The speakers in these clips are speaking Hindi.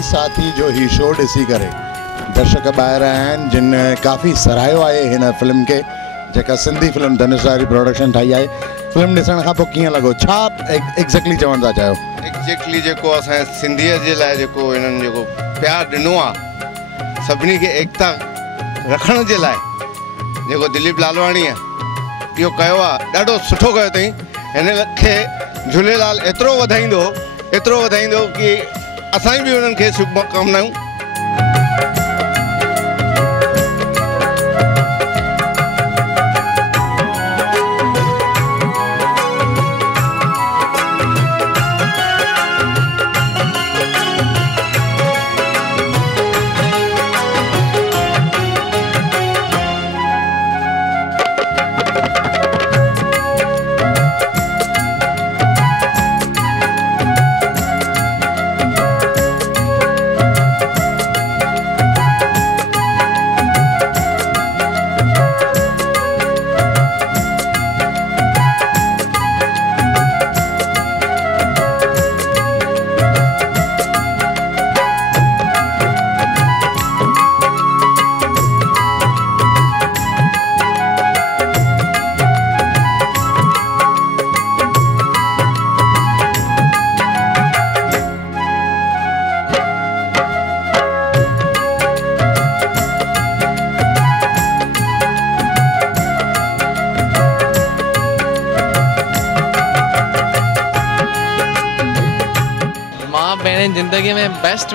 जीवन साथी जो ही शो ॾिसी करे दर्शक ॿाहिरि आया आहिनि जिन काफ़ी सराहियो आहे हिन फिल्म खे, जेका सिंधी फिल्म धनुष वारी प्रोडक्शन ठाही आहे। फिल्म ॾिसण खां पोइ कीअं लॻो, छा एग्ज़ैक्टली चवण था चाहियो? एग्जैक्टली जेको असांजे सिंधीअ जे लाइ जेको हिननि जेको प्यारु ॾिनो आहे सभिनी खे एकता रखण जे लाइ, जेको दिलीप लालवाणीअ इहो कयो आहे ॾाढो सुठो कयो अथई। हिन खे झूलेलाल एतिरो वधाईंदो कि असां बि उन्हनि खे शुभकामनाऊं। मैंने ज़िंदगी में बेस्ट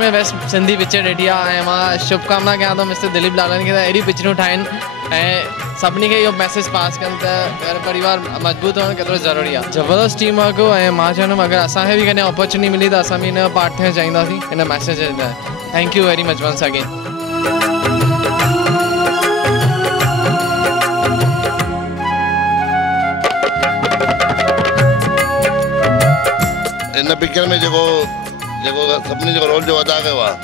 सिंधी पिक्चर ॾिठी आहे। मां शुभकामना कयां थो मिस्टर दिलीप लालवानी खे त अहिड़ी पिक्चरूं ठाहिनि ऐं सभिनी खे इहो मैसेज पास कनि त घर परिवार मजबूत हुअणु केतिरो ज़रूरी आहे। ज़बरदस्त टीम वर्क हो ऐं मां चवंदुमि अगरि असांखे बि कॾहिं अपॉर्चुनिटी मिली त असां बि हिन जो पार्ट थियणु चाहींदासीं हिन मैसेज जे लाइ। Thank you very much once again. इन पिक्चर में जेको सभिनी जेको रोल जो अदा कयो आहे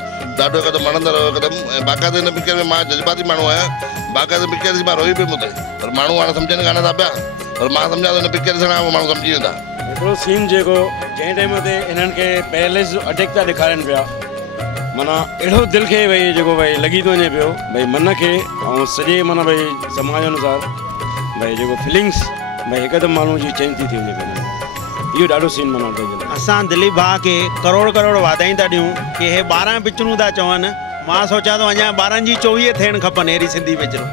ॾाढो हिकदमि वणंदड़ हुयो हिकदमि। ऐं बाक़ाइदा हिन पिक्चर में मां जज़्बाती माण्हू आहियां, बाक़ाइदा पिक्चर जी मां रोई पियुमि हुते, पर माण्हू हाणे सम्झनि कान था पिया, पर मां सम्झां थो हिन पिक्चर ॾिसण खां पोइ माण्हू सम्झी वेंदा। हिकिड़ो सीन जेको जंहिं टाइम ते हिननि खे पैरलाइज़ अटैक था ॾेखारनि पिया, माना अहिड़ो दिलि खे भई जेको भई लॻी थो वञे पियो भई मन खे ऐं सॼे माना भई समाज अनुसार भई जेको फीलिंग्स भई हिकदमि माण्हू जी चेंज थी वञे पियो। इहो ॾाढो सीन माना असां दिलीप भाउ खे करोड़ वाधायूं था ॾियूं कि हे 12 पिक्चरूं था चवनि। मां सोचां थो अञा 12 जी 24 थियणु खपनि अहिड़ी सिंधी पिक्चरूं।